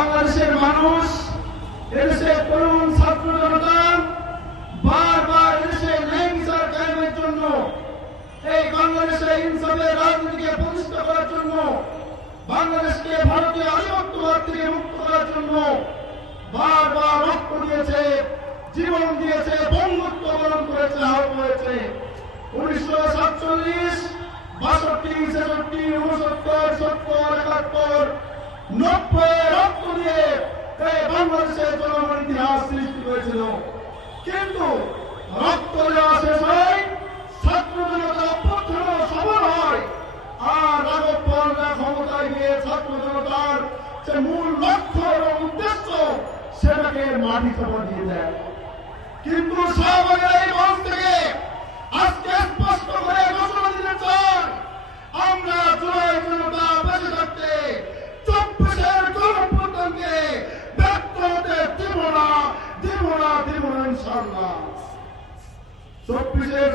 বাংলাদেশের মানুষ, এদেশের তরুণ ছাত্র জনতা বারবার এদেশে ন্যায় বিচার কায়েমের জন্য, এই বাংলাদেশে ইনসাফের রাজনীতিকে প্রতিষ্ঠা করার জন্য, বাংলাদেশকে ভারতীয় আধিপত্যবাদ থেকে মুক্ত করার জন্য বারবার রক্ত দিয়েছে, জীবন দিয়েছে, বন্ধুত্ব বরণ করেছে, আহত হয়েছে। 1947, 62, 66, 69, 70, 71, 90 রক্ত দিয়ে এই বাংলাদেশের জনগণ ইতিহাস সৃষ্টি হয়েছিল। কিন্তু রক্ত দেওয়া শেষ হয়, ছাত্র জনতা অভ্যুত্থান সফল হয়, আর রাজপথরা ক্ষমতায় গিয়ে ছাত্র জনতার যে মূল লক্ষ্য এবং উদ্দেশ্য সেটাকে মাটি চাপা দিয়ে দেয়। কিন্তু শাহবাগের এই মঞ্চ থেকে আজকে স্পষ্ট করে ঘোষণা দিতে চান, আমরা জুলাই জনতা বেঁচে থাকতে 24-এর গণঅভ্যুত্থানকে ব্যর্থ হতে দিব না ইনশাআল্লাহ। 24-এর